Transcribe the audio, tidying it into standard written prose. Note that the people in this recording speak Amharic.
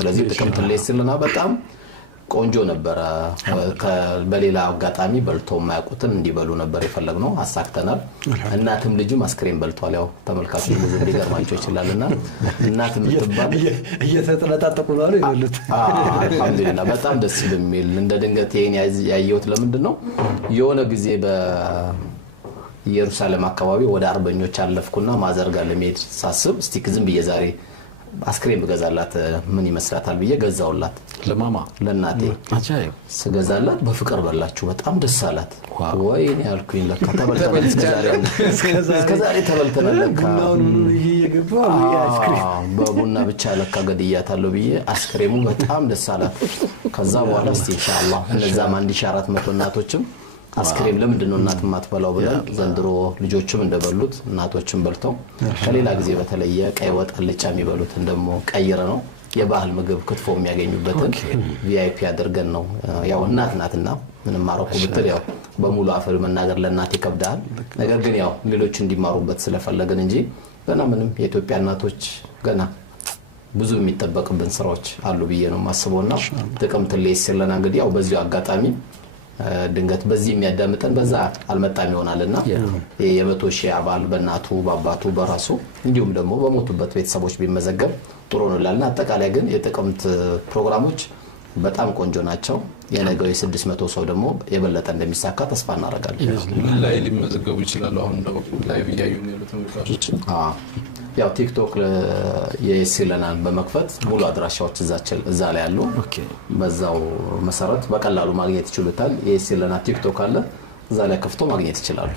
ስለዚህ ጥቅምት ለስልና በጣም ቆንጆ ነበር በሌላ አጋጣሚ በልቶ የማያውቁትን እንዲበሉ ነበር የፈለግነው አሳክተናል እናትም ልጅም አስክሬም በልቷል ያው ተመልካቹ ብዙ ሊገርማቸው ይችላልና እናትም ተባለ እየተጠለጣጠቁ ነው ይሉት አልሐምዱሊላህ በጣም ደስ ይልሚል እንደ ድንገት ይሄን ያየሁት ለምንድነው የሆነ ጊዜ በኢየሩሳሌም አካባቢ ወደ አርበኞች አለፍኩና ማዘርጋ ለመሄድ ሳስብ እስቲ ዝም ብዬ ዛሬ አስክሬም ገዛላት ምን ይመስላታል ብዬ ገዛውላት ለማማ ለናቴ አጃይብ ስገዛላት በፍቅር በላችሁ በጣም ደስ አላት ወይኔ ያልኩኝ ለካ ተበልተናል እስከዛሬ ተበልተናል ለካ በቡና ብቻ ለካ ገድያታለሁ ብዬ አስክሬሙ በጣም ደስ አላት ከዛ በኋላ እስቲ ኢንሻአላህ እነዛም 1400 እናቶችም አስክሬም ለምንድነው እናት ማትበላው ብለን ዘንድሮ ልጆችም እንደበሉት እናቶችም በልተው ከሌላ ጊዜ በተለየ ቀይ ወጥ አልጫ የሚበሉት እንደሞ ቀይረ ነው የባህል ምግብ ክትፎ የሚያገኙበትን ቪአይፒ አድርገን ነው ያው እናትና ምንም ማረኩ ብትል ያው በሙሉ አፈር መናገር ለእናት ይከብዳል ነገር ግን ያው ሌሎች እንዲማሩበት ስለፈለግን እንጂ ገና ምንም የኢትዮጵያ እናቶች ገና ብዙ የሚጠበቅብን ስራዎች አሉ ብዬ ነው ማስበውና ጥቅምት ለስለና እንግዲህ ያው በዚሁ አጋጣሚ ድንገት በዚህ የሚያዳምጠን በዛ አልመጣም ይሆናልና የመቶ ሺህ አባል በእናቱ በአባቱ በራሱ እንዲሁም ደግሞ በሞቱበት ቤተሰቦች ቢመዘገብ ጥሩ ነው ላልና አጠቃላይ ግን የጥቅምት ፕሮግራሞች በጣም ቆንጆ ናቸው የነገው የ600 ሰው ደግሞ የበለጠ እንደሚሳካ ተስፋ እናደርጋለን ላይ ሊመዘገቡ ይችላል አሁን ደግሞ ላይቭ ያዩ ነው ተመልካቾች ያው ቲክቶክ የሲለናን በመክፈት ሙሉ አድራሻዎች እዛ ላይ አሉ በዛው መሰረት በቀላሉ ማግኘት ይችላል የሲለና ቲክቶክ አለ እዛ ላይ ከፍቶ ማግኘት ይችላል